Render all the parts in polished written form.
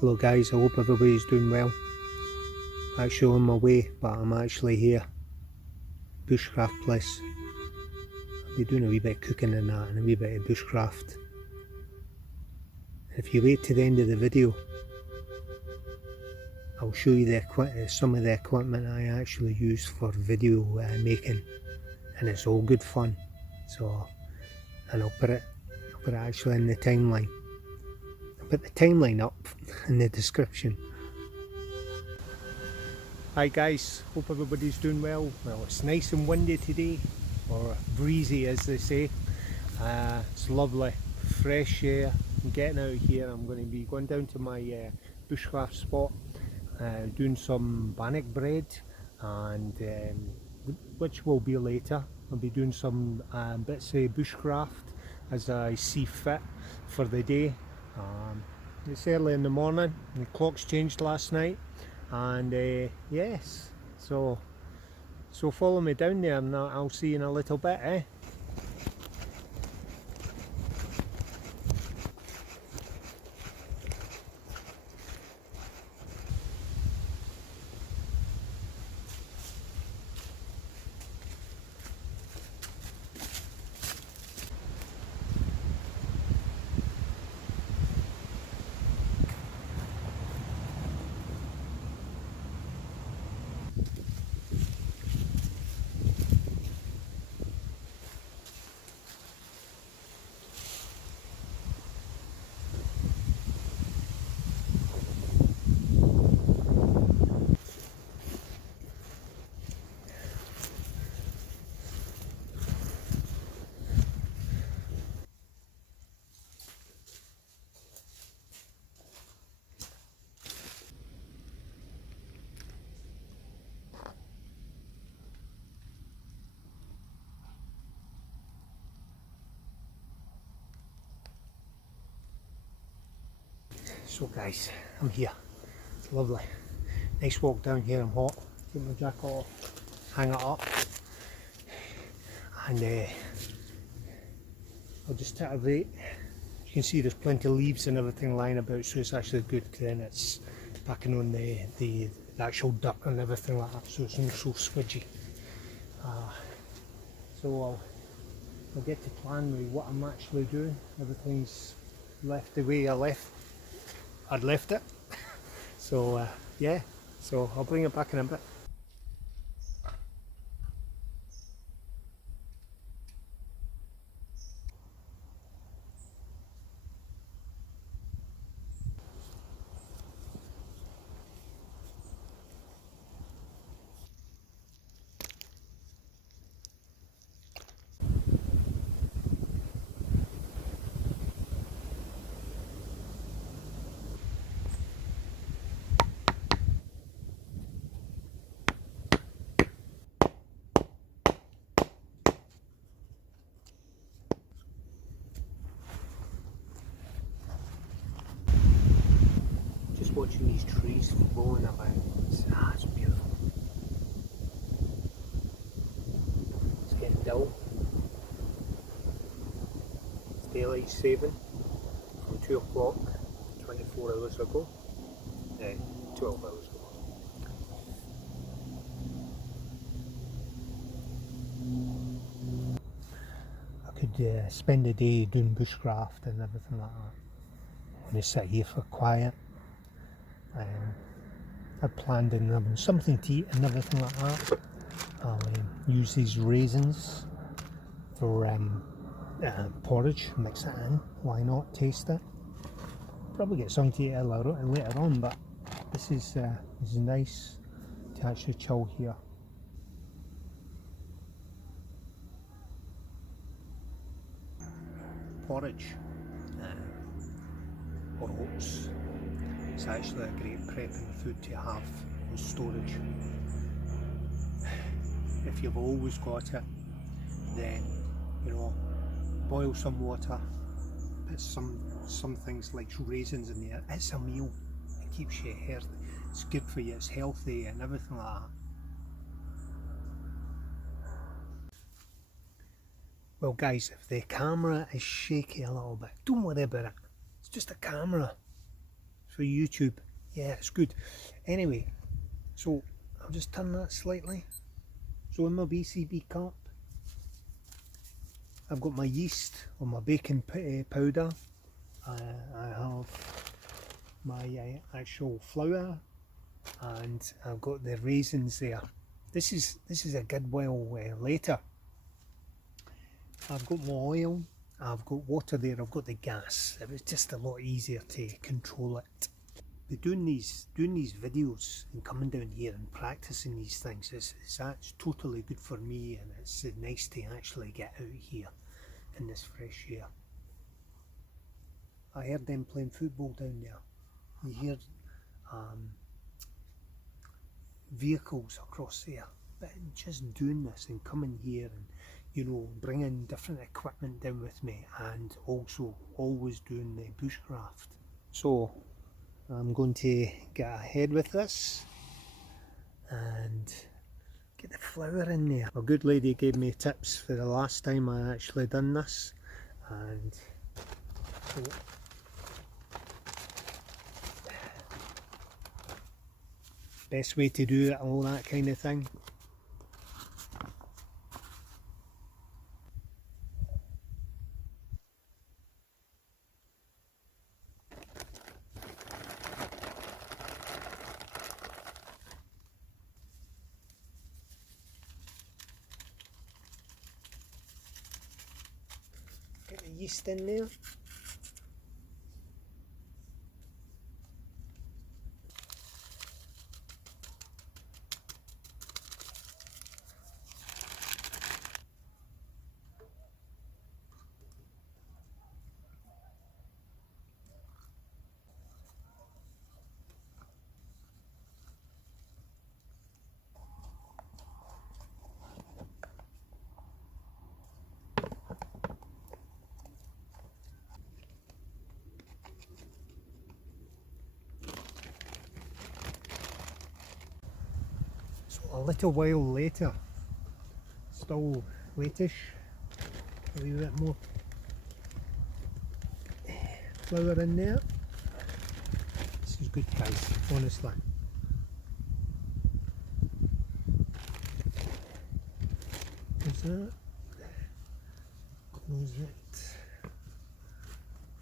Hello guys, I hope everybody's doing well. Actually on my way, but I'm actually here. Bushcraft place. I'll be doing a wee bit of cooking and that, and a wee bit of bushcraft. If you wait to the end of the video, I'll show you some of the equipment I actually use for video making, and it's all good fun. So, and I'll put it actually in the timeline. I'll put the timeline up in the description. Hi guys, hope everybody's doing well. Well, it's nice and windy today, or breezy as they say. It's lovely, fresh air. I'm getting out of here. I'm going to be going down to my bushcraft spot, doing some bannock bread, and which will be later. I'll be doing some bits of bushcraft as I see fit for the day. It's early in the morning, the clocks changed last night, and yes, so follow me down there and I'll see you in a little bit, eh? So guys, I'm here. It's lovely. Nice walk down here. I'm hot. Get my jacket off, hang it up, and I'll just take a break. You can see there's plenty of leaves and everything lying about, so it's actually good. Then it's packing on the actual dirt and everything like that, so it's not so swidgy. So I'll get to plan with what I'm actually doing. Everything's left the way I'd left it. So yeah, so I'll bring it back in a bit. Watching these trees flowing about, it's beautiful. It's getting dull. It's daylight saving from 2 o'clock 24 hours ago. 12 hours ago. I could spend the day doing bushcraft and everything like that. I'm going to sit here for quiet. I planned on having something to eat and everything like that. I'll use these raisins for porridge, mix it in, why not, taste it. Probably get something to eat later on, but this is nice to actually chill here. Porridge or oats. It's actually a great prepping food to have in storage. If you've always got it, then boil some water, put some things like raisins in there. It's a meal. It keeps you healthy. It's good for you. It's healthy and everything like that. Well guys, if the camera is shaky a little bit, don't worry about it. It's just a camera. for YouTube. Yeah, it's good. Anyway, so I'll just turn that slightly. So in my BCB cup, I've got my yeast or my baking powder. I have my actual flour, and I've got the raisins there. This is a good while later. I've got my oil, I've got water there, I've got the gas. It was just a lot easier to control it. But doing these videos and coming down here and practicing these things is that's totally good for me, and it's nice to actually get out here in this fresh air. I heard them playing football down there. You hear vehicles across there. But just doing this and coming here and, you know, bringing different equipment down with me, and also always doing the bushcraft. So I'm going to get ahead with this and get the flour in there. A good lady gave me tips for the last time I actually done this, and so best way to do it, all that kind of thing. Get the yeast in there. A little while later, still latish, a wee bit more flour in there. This is good, guys, honestly. Close that, close it,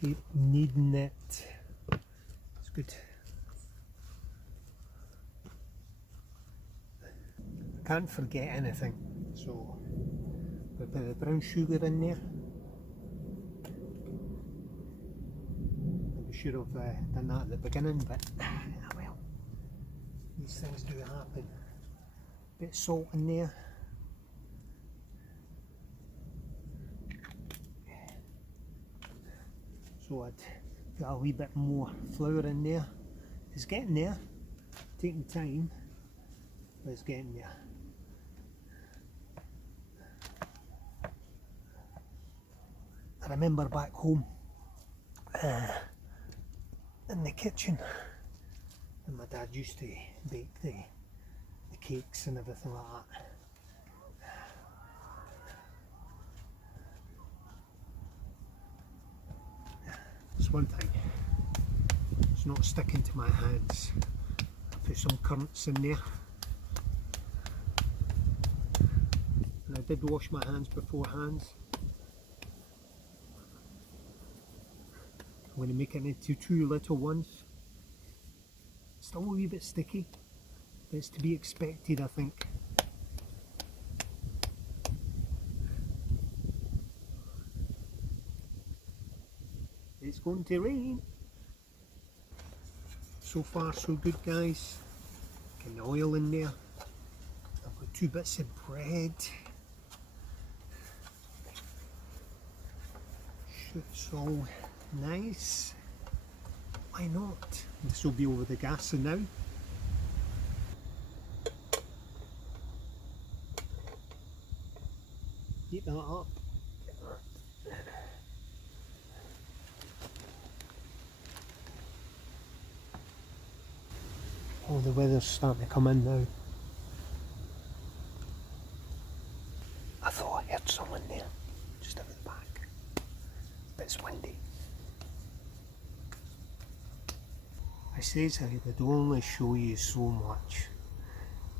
keep kneading it, it's good. Can't forget anything, so we put the brown sugar in there. I should have done that at the beginning, but well, these things do happen. Bit of salt in there. So I'd put a wee bit more flour in there. It's getting there, taking time, but it's getting there. I remember back home in the kitchen, and my dad used to bake the cakes and everything like that. It's one thing, it's not sticking to my hands. I put some currants in there, and I did wash my hands beforehand. I'm going to make it into 2 little ones. Still a wee bit sticky, but it's to be expected, I think. It's going to rain. So far so good, guys. Getting the oil in there. I've got 2 bits of bread. It's all nice. Why not? This will be over the gas now. Heat that up. Oh, the weather's starting to come in now. I thought I heard someone there, just out the back. But it's windy. says I would only show you so much.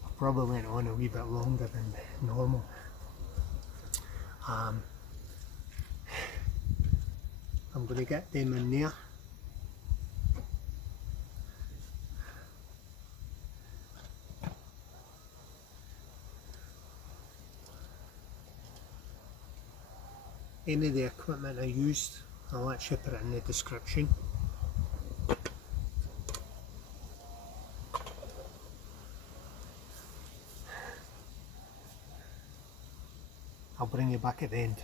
I probably went on a wee bit longer than normal. I'm going to get them in there. Any of the equipment I used, I'll actually put it in the description. I'll bring you back at the end.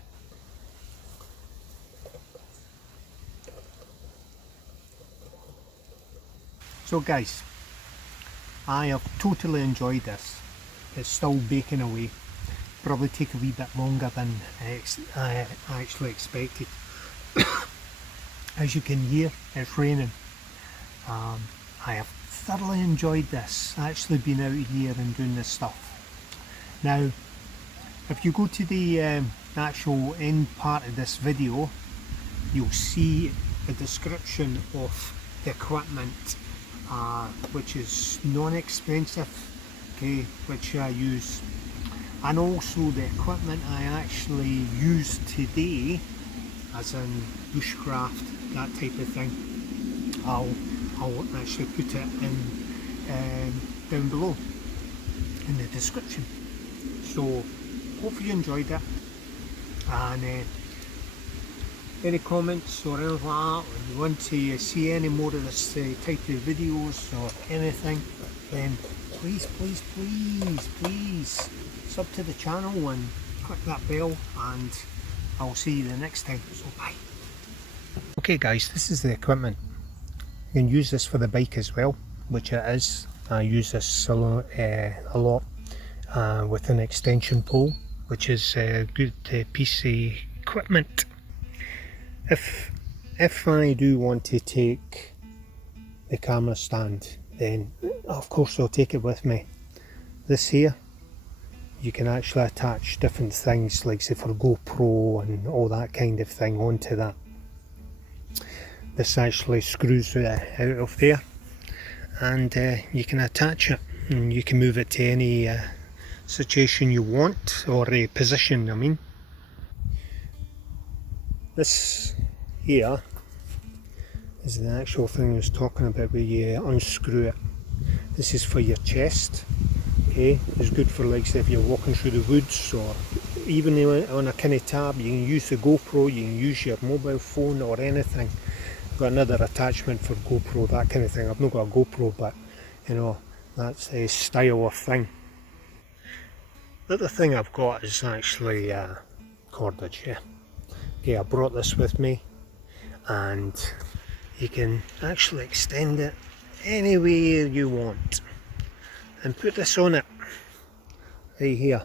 So guys, I have totally enjoyed this. It's still baking away. Probably take a wee bit longer than I actually expected. As you can hear, it's raining. I have thoroughly enjoyed this, actually being out here and doing this stuff. Now, if you go to the actual end part of this video, you'll see a description of the equipment, which is non-expensive, okay, which I use, and also the equipment I actually use today, as in bushcraft, that type of thing. I'll actually put it in down below in the description. So hopefully you enjoyed it, and any comments or anything like that, or you want to see any more of this type of videos or anything, then please sub to the channel and click that bell, and I'll see you the next time. So bye. Okay guys, this is the equipment. You can use this for the bike as well, which it is. I use this a lot with an extension pole, which is a good piece of equipment. If I do want to take the camera stand, then of course I'll take it with me. This here, you can actually attach different things, like say for GoPro and all that kind of thing onto that. This actually screws out of there, and you can attach it, and you can move it to any situation you want, or a position I mean. This here is the actual thing I was talking about, where you unscrew it. This is for your chest, okay? It's good for, like say, if you're walking through the woods, or even on a kind of tab. You can use the GoPro, you can use your mobile phone or anything. I've got another attachment for GoPro, that kind of thing. I've not got a GoPro, but you know, that's a style of thing. The other thing I've got is actually cordage, yeah. Okay, I brought this with me, and you can actually extend it anywhere you want and put this on it right here.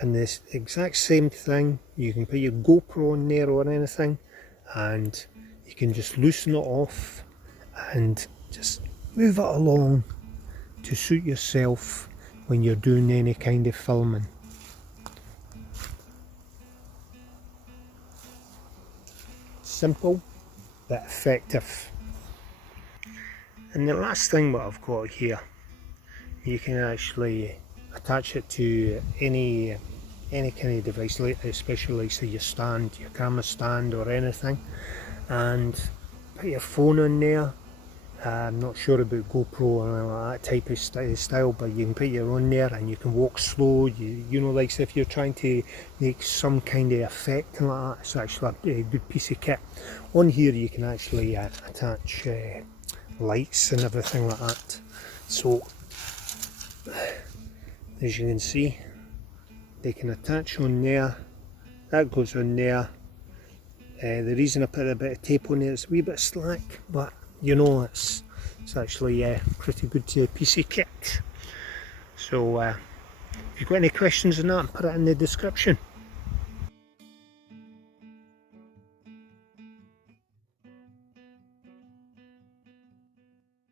And this exact same thing, you can put your GoPro on there or anything, and you can just loosen it off and just move it along to suit yourself when you're doing any kind of filming. Simple but effective. And the last thing that I've got here, you can actually attach it to any kind of device, especially like say your stand, your camera stand or anything, and put your phone on there. I'm not sure about GoPro or that type of style, but you can put your on there and you can walk slow. You know, like if you're trying to make some kind of effect like that, it's actually a good piece of kit. On here you can actually attach lights and everything like that. So as you can see, they can attach on there. That goes on there. The reason I put a bit of tape on there is a wee bit slack, but you know, it's actually a pretty good piece of kit. So if you've got any questions on that, put it in the description.